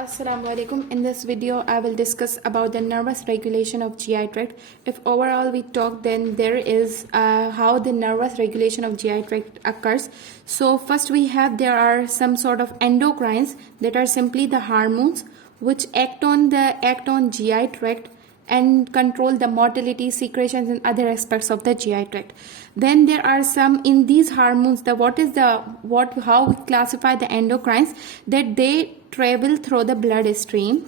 Assalamu alaikum. In this video, I will discuss about the nervous regulation of GI tract. If overall we talk, then there is how the nervous regulation of GI tract occurs. So first there are some sort of endocrines that are simply the hormones which act on GI tract and control the motility, secretions, and other aspects of the GI tract. Then there are some in these hormones. How we classify the endocrines, that they travel through the bloodstream,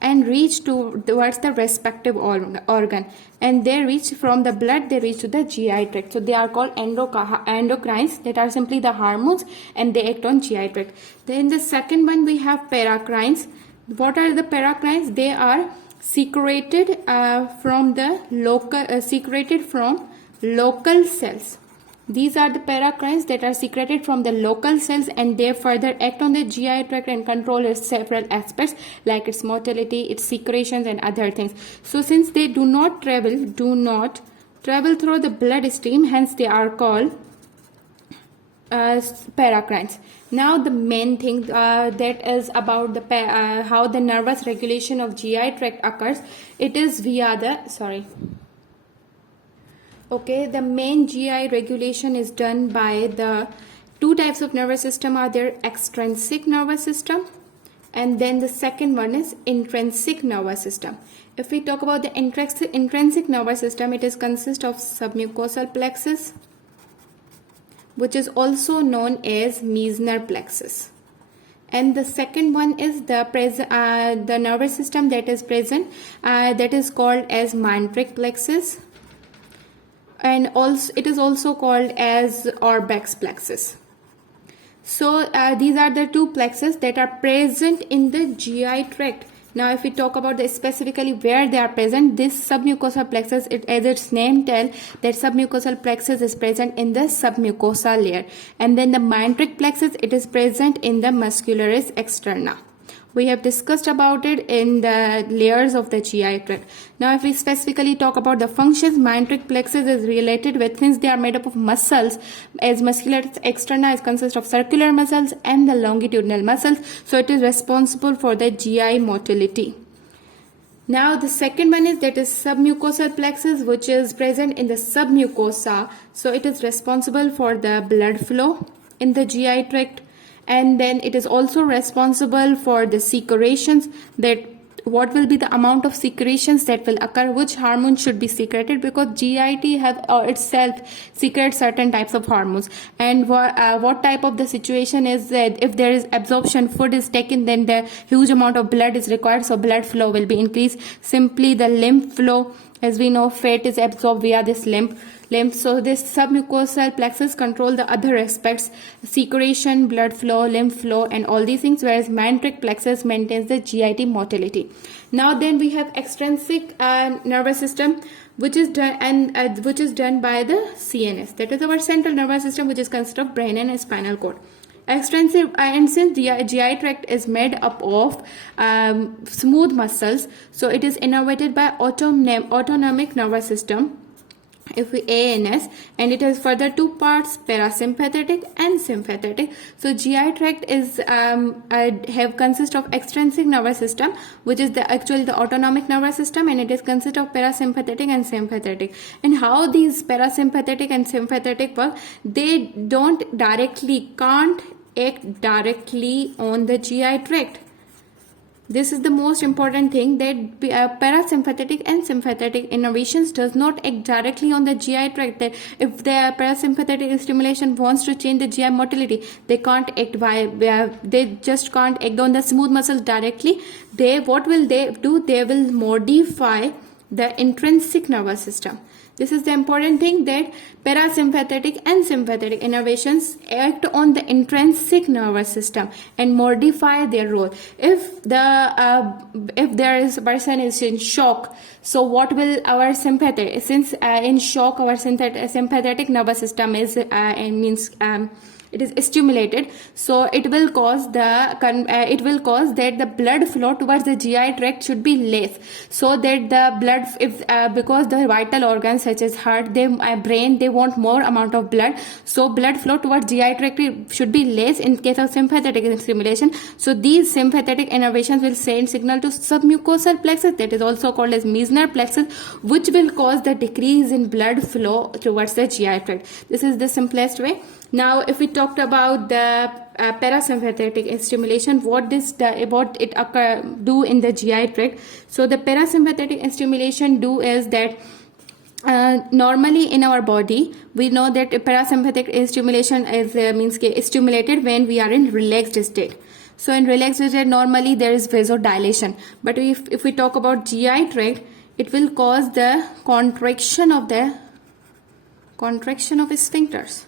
and reach towards the respective organ, and they reach from the blood, they reach to the GI tract. So they are called endocrines, that are simply the hormones, and they act on GI tract. Then the second one, we have paracrines. What are the paracrines? They are secreted from local cells. These are the paracrines that are secreted from the local cells, and they further act on the GI tract and control its several aspects like its motility, its secretions, and other things. So since they do not travel through the bloodstream, hence they are called paracrines. Now the main thing that is about the how the nervous regulation of GI tract occurs, it is via the the main GI regulation is done by the two types of nervous system are there: extrinsic nervous system, and then the second one is intrinsic nervous system. If we talk about the intrinsic nervous system, it is consist of submucosal plexus, which is also known as Meissner plexus. And the second one is the nervous system that is present, that is called as Meyntrich plexus, and also it is also called as Auerbach's plexus. So these are the two plexus that are present in the GI tract. Now if we talk about specifically where they are present, this submucosal plexus, as its name tells, that submucosal plexus is present in the submucosal layer, and then the Meyntrich plexus, it is present in the muscularis externa. We have discussed about it in the layers of the GI tract. Now if we specifically talk about the functions, Meyntrich plexus is related with, since they are made up of muscles, as muscularis externa is consist of circular muscles and the longitudinal muscles, so it is responsible for the GI motility. Now the second one is that is submucosal plexus, which is present in the submucosa, so it is responsible for the blood flow in the GI tract. And then it is also responsible for the secretions, that what will be the amount of secretions that will occur, which hormone should be secreted, because GIT have itself secretes certain types of hormones, and what type of the situation is that if there is absorption, food is taken, then the huge amount of blood is required, so blood flow will be increased. Simply the lymph flow, as we know, fat is absorbed via this lymph. So this submucosal plexus control the other aspects: secretion, blood flow, lymph flow, and all these things, whereas Meyntrich plexus maintains the GIT motility. Now then we have extrinsic nervous system, which is done by the CNS, that is our central nervous system, which is consist of brain and spinal cord. Extrinsic, and since GI tract is made up of smooth muscles, so it is innervated by autonomic nervous system, if we ANS, and it has further two parts, parasympathetic and sympathetic. So GI tract is consist of extrinsic nervous system, which is actually the autonomic nervous system, and it is consist of parasympathetic and sympathetic. And how these parasympathetic and sympathetic work, they can't act directly on the GI tract. This is the most important thing, that parasympathetic and sympathetic innervations does not act directly on the GI tract. That if the parasympathetic stimulation wants to change the GI motility, they can't act they just can't act on the smooth muscles directly. What will they do? They will modify the intrinsic nervous system. This is the important thing, that parasympathetic and sympathetic innervations act on the intrinsic nervous system and modify their role. If there is a person is in shock, so what will our sympathetic, since in shock our sympathetic nervous system is it is stimulated, so it will cause that the blood flow towards the GI tract should be less, so that the blood, if because the vital organs such as heart, brain, they want more amount of blood, so blood flow towards GI tract should be less in case of sympathetic stimulation. So these sympathetic innervations will send signal to submucosal plexus, that is also called as Meissner plexus, which will cause the decrease in blood flow towards the GI tract. This is the simplest way. Now if we talked about the parasympathetic stimulation, what it do in the GI tract. So the parasympathetic stimulation do is that normally in our body we know that parasympathetic stimulation is stimulated when we are in relaxed state. So in relaxed state normally there is vasodilation, but if we talk about GI tract, it will cause the contraction of sphincters.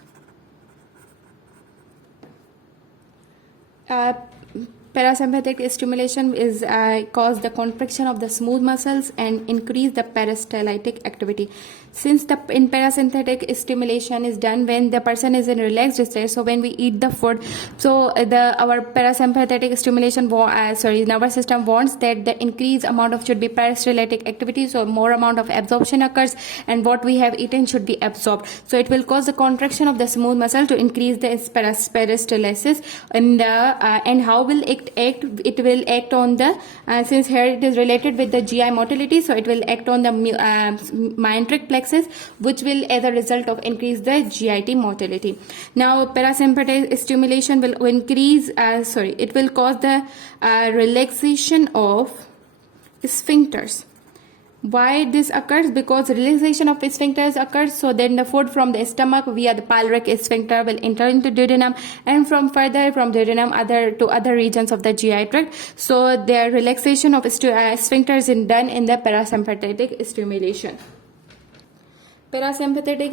Parasympathetic stimulation is cause the contraction of the smooth muscles and increase the peristaltic activity. Since the in parasympathetic stimulation is done when the person is in relaxed state, so when we eat the food, so our parasympathetic stimulation nervous system wants that the increased amount of should be peristaltic activity, so more amount of absorption occurs and what we have eaten should be absorbed, so it will cause the contraction of the smooth muscle to increase the peristalsis. And how will it act? It will act on the since here it is related with the GI motility, so it will act on the myenteric plexus, which will as a result of increase the GIT motility. Now parasympathetic stimulation will increase it will cause the relaxation of sphincters. Why this occurs? Because relaxation of sphincters occurs, so then the food from the stomach via the pyloric sphincter will enter into duodenum, and from duodenum to other regions of the GI tract. So the relaxation of sphincters is done in the parasympathetic stimulation. Parasympathetic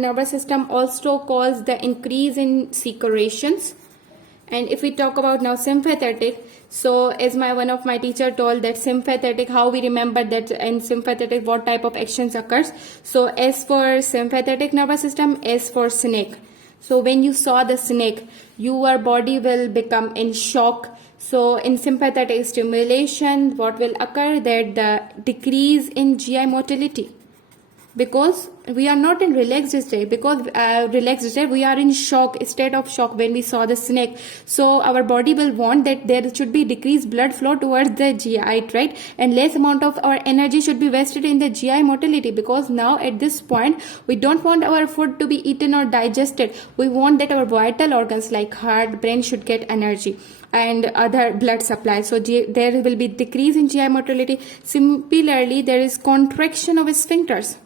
nervous system also causes the increase in secretions. And if we talk about now sympathetic, so as one of my teacher told that sympathetic, how we remember that in sympathetic what type of actions occurs. So as for sympathetic nervous system, as for snake, so when you saw the snake, your body will become in shock. So in sympathetic stimulation, what will occur? That the decrease in GI motility, because we are not in relaxed state, because relaxed state we are in state of shock when we saw the snake. So our body will want that there should be decreased blood flow towards the GI tract and less amount of our energy should be wasted in the GI motility, because now at this point we don't want our food to be eaten or digested. We want that our vital organs like heart, brain should get energy and other blood supply. So there will be decrease in GI motility. Similarly, there is contraction of sphincters.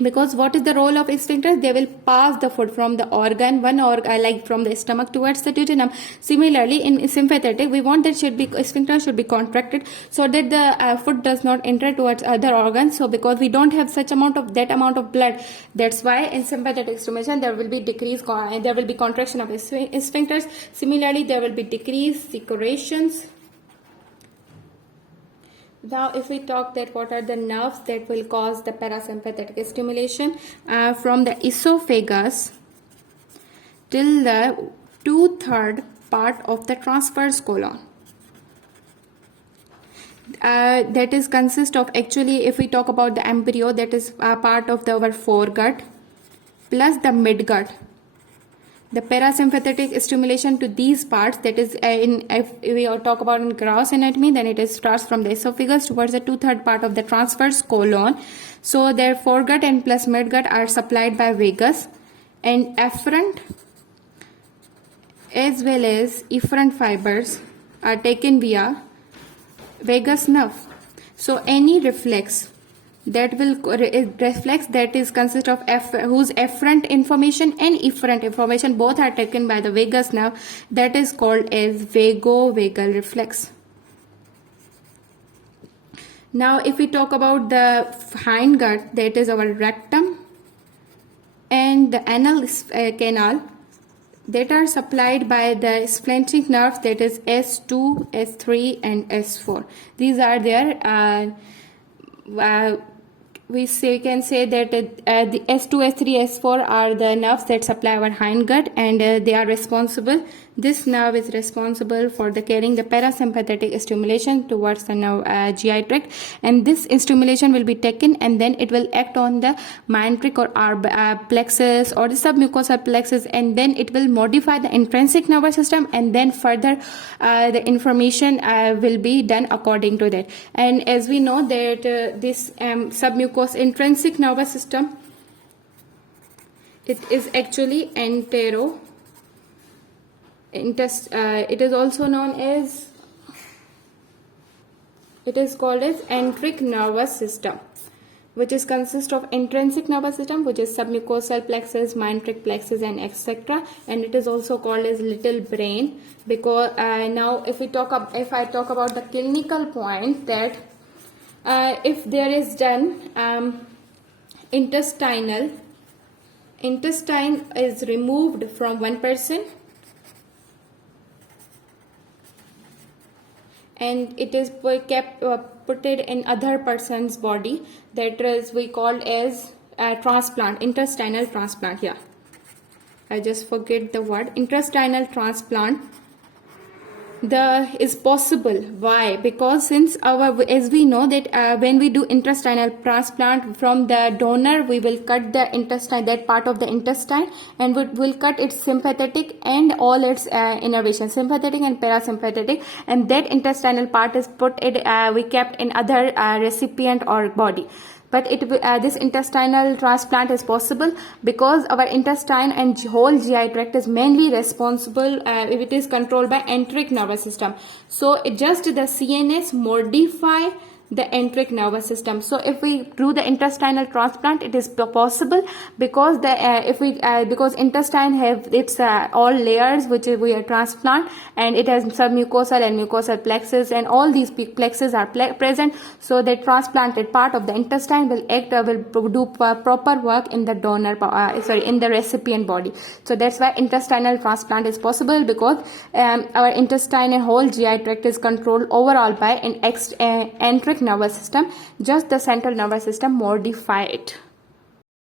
Because what is the role of sphincters? They will pass the food from the like from the stomach towards the duodenum. Similarly, in sympathetic, we want that sphincter should be contracted so that the food does not enter towards other organs. So because we don't have that amount of blood, that's why in sympathetic stimulation there will be contraction of sphincters. Similarly, there will be decreased secretions. Now if we talk that what are the nerves that will cause the parasympathetic stimulation, from the esophagus till the 2/3 part of the transverse colon, that is consist of, actually if we talk about the embryo, that is part of our foregut plus the midgut. The parasympathetic stimulation to these parts, that is if we talk about in gross anatomy, then it starts from the esophagus towards the 2/3 part of the transverse colon. So their foregut and plus midgut are supplied by vagus, and afferent as well as efferent fibers are taken via vagus nerve. So any reflex that is consist of whose afferent information and efferent information both are taken by the vagus nerve, that is called as vagovagal reflex. Now if we talk about the hindgut, that is our rectum and the anal canal, that are supplied by the splanchnic nerves, that is S2, S3 and S4. These are their can say that the S2, S3, S4 are the nerves that supply our hindgut, and they are responsible. This nerve is responsible for the carrying the parasympathetic stimulation towards the nerve, GI tract, and this stimulation will be taken and then it will act on the myenteric or plexus or the submucosal plexus, and then it will modify the intrinsic nervous system, and then further the information will be done according to that. And as we know that this submucous intrinsic nervous system, it is actually it is also known as, it is called as enteric nervous system, which is consist of intrinsic nervous system, which is submucosal plexus, myenteric plexus, and etc. And it is also called as little brain, because now if I talk about the clinical point, that if there is done intestine is removed from one person and it is kept put it in other person's body, that is we called as transplant, intestinal transplant. Yeah, I just forget the word, intestinal transplant is possible. Why? Because since as we know that when we do intestinal transplant from the donor, we will cut the intestine, that part of the intestine, and we'll cut its sympathetic and all its innervation, sympathetic and parasympathetic, and that intestinal part is we kept in other recipient or body. But this intestinal transplant is possible because our intestine and whole GI tract is mainly responsible if it is controlled by enteric nervous system. So just the CNS modify the enteric nervous system. So if we do the intestinal transplant, it is possible because because intestine have its all layers which we are transplant, and it has submucosal and mucosal plexus, and all these plexus are present. So the transplanted part of the intestine will do proper work in the donor in the recipient body. So that's why intestinal transplant is possible, because our intestine and whole GI tract is controlled overall by an enteric nervous system. Just the central nervous system modify it.